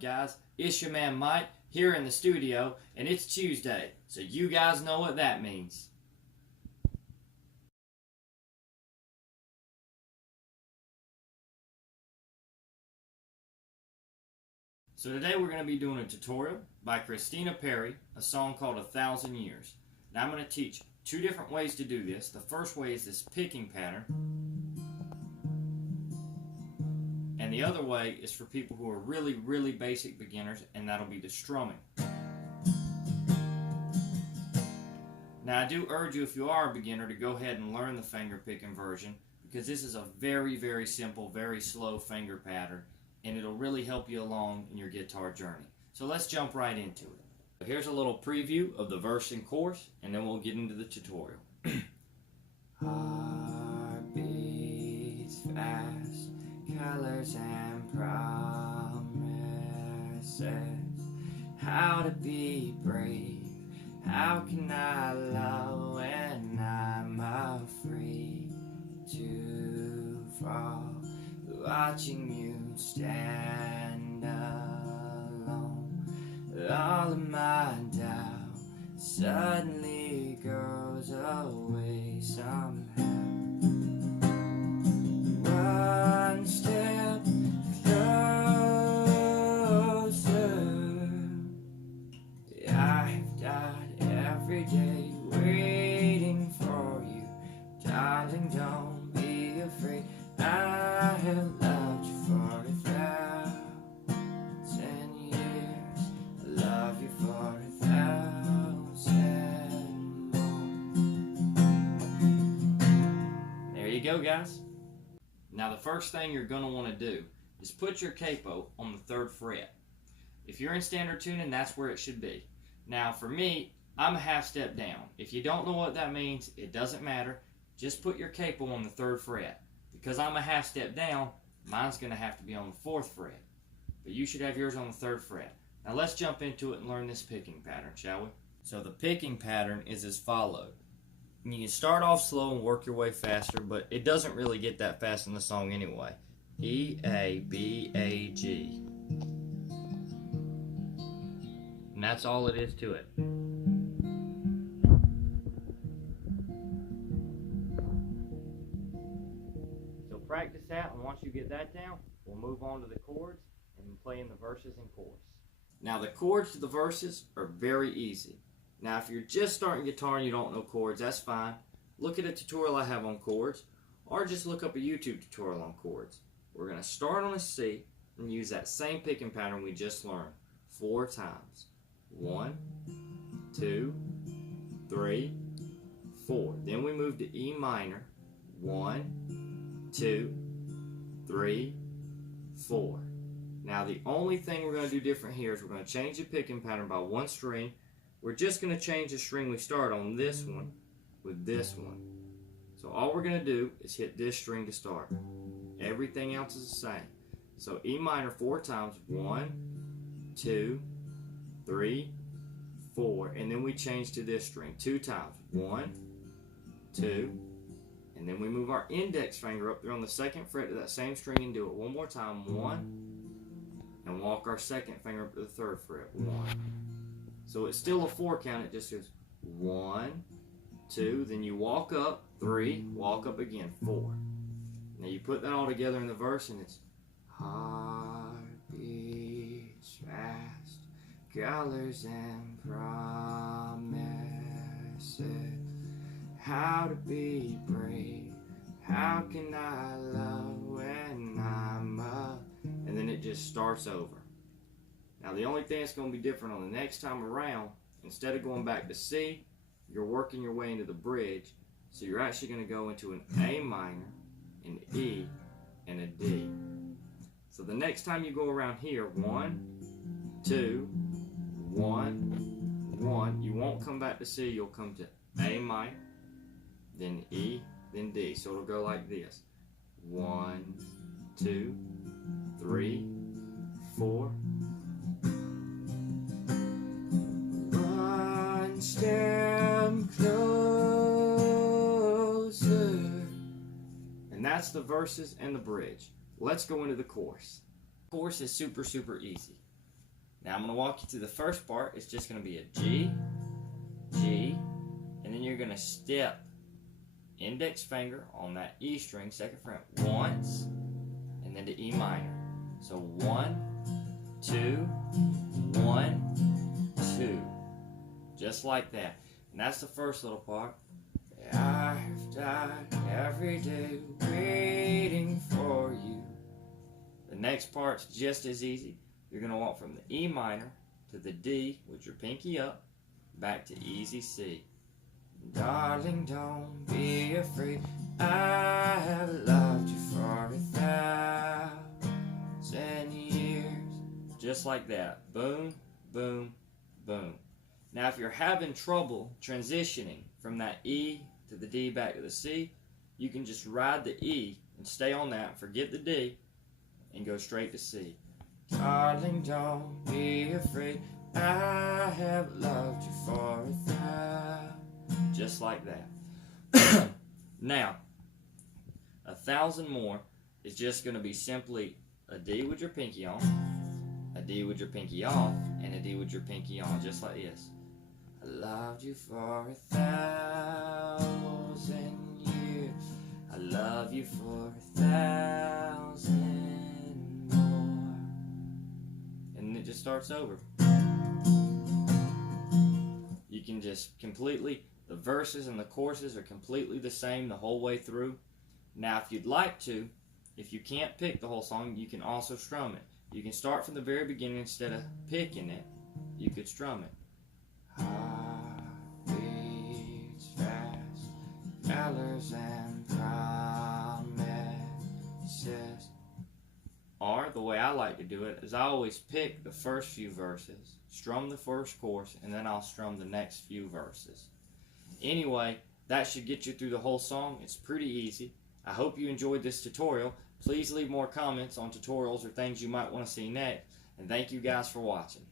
up, guys? It's your man Mike here in the studio, and it's Tuesday, so you guys know what that means. So today we're going to be doing a tutorial by Christina Perri, a song called 1,000 Years. Now I'm going to teach two different ways to do this. The first way is this picking pattern, and the other way is for people who are really basic beginners, and that'll be the strumming. Now I do urge you, if you are a beginner, to go ahead and learn the finger picking version, because this is a very simple, very slow finger pattern, and it'll really help you along in your guitar journey. So let's jump right into it. Here's a little preview of the verse and chorus, and then we'll get into the tutorial. Heart beats fast, colors and promises. How to be brave, how can I love when I'm afraid to fall? Watching you stand alone, all of my doubt suddenly goes away somehow. One step closer, I've died every day waiting for you. Darling, don't be afraid, I have loved you for 1,000 years. I love you for 1,000 more. There you go, guys. Now the first thing you're going to want to do is put your capo on the 3rd fret. If you're in standard tuning, that's where it should be. Now for me, I'm a half step down. If you don't know what that means, it doesn't matter. Just put your capo on the 3rd fret. Because I'm a half step down, mine's going to have to be on the 4th fret. But you should have yours on the 3rd fret. Now let's jump into it and learn this picking pattern, shall we? So the picking pattern is as follows. You can start off slow and work your way faster, but it doesn't really get that fast in the song anyway. E, A, B, A, G. And that's all it is to it. Practice that, and once you get that down, we'll move on to the chords and play in the verses and chorus. Now the chords to the verses are very easy. Now if you're just starting guitar and you don't know chords, that's fine. Look at a tutorial I have on chords, or just look up a YouTube tutorial on chords. We're going to start on a C and use that same picking pattern we just learned 4 times. 1, 2, 3, 4. Then we move to E minor. 1, 2, 3, 4. Now the only thing we're going to do different here is we're going to change the picking pattern by 1 string. We're just going to change the string we start on this one with this one. So all we're going to do is hit this string to start. Everything else is the same. So E minor 4 times. 1, 2, 3, 4. And then we change to this string 2 times. 1, 2, and then we move our index finger up there on the 2nd fret to that same string and do it one more time. 1, and walk our 2nd finger up to the 3rd fret. 1. So it's still a 4 count. It just goes 1, 2, then you walk up, 3, walk up again, 4. Now you put that all together in the verse, and it's heart beats fast, colors and promises. How to be brave, how can I love when I'm up? And then it just starts over. Now the only thing that's going to be different on the next time around, instead of going back to C, you're working your way into the bridge. So you're actually going to go into an A minor, an E, and a D. So the next time you go around here, 1, 2, 1, 1, you won't come back to C, you'll come to A minor, then E, then D. So it'll go like this. 1, 2, 3, 4. One step closer. And that's the verses and the bridge. Let's go into the chorus. The chorus is super easy. Now I'm going to walk you through the first part. It's just going to be a G, G, and then you're going to step index finger on that E string, second fret, once, and then to E minor. So 1, 2, 1, 2. Just like that. And that's the first little part. I've died every day waiting for you. The next part's just as easy. You're going to walk from the E minor to the D with your pinky up, back to easy C. Darling, don't be afraid. I have loved you for 1,000 years. Just like that. Boom, boom, boom. Now, if you're having trouble transitioning from that E to the D back to the C, you can just ride the E and stay on that, forget the D, and go straight to C. Darling, don't be afraid. I have loved you for 1,000. Just like that. Now, 1,000 more is just going to be simply a D with your pinky on, a D with your pinky off, and a D with your pinky on, just like this. I loved you for 1,000 years. I love you for 1,000 more. And it just starts over. You can just completely, the verses and the choruses are completely the same the whole way through. Now, if you'd like to, if you can't pick the whole song, you can also strum it. You can start from the very beginning instead of picking it. You could strum it. Heart beats fast, colors and promises. Or, the way I like to do it is I always pick the first few verses, strum the first chorus, and then I'll strum the next few verses. Anyway, that should get you through the whole song. It's pretty easy. I hope you enjoyed this tutorial. Please leave more comments on tutorials or things you might want to see next. And thank you guys for watching.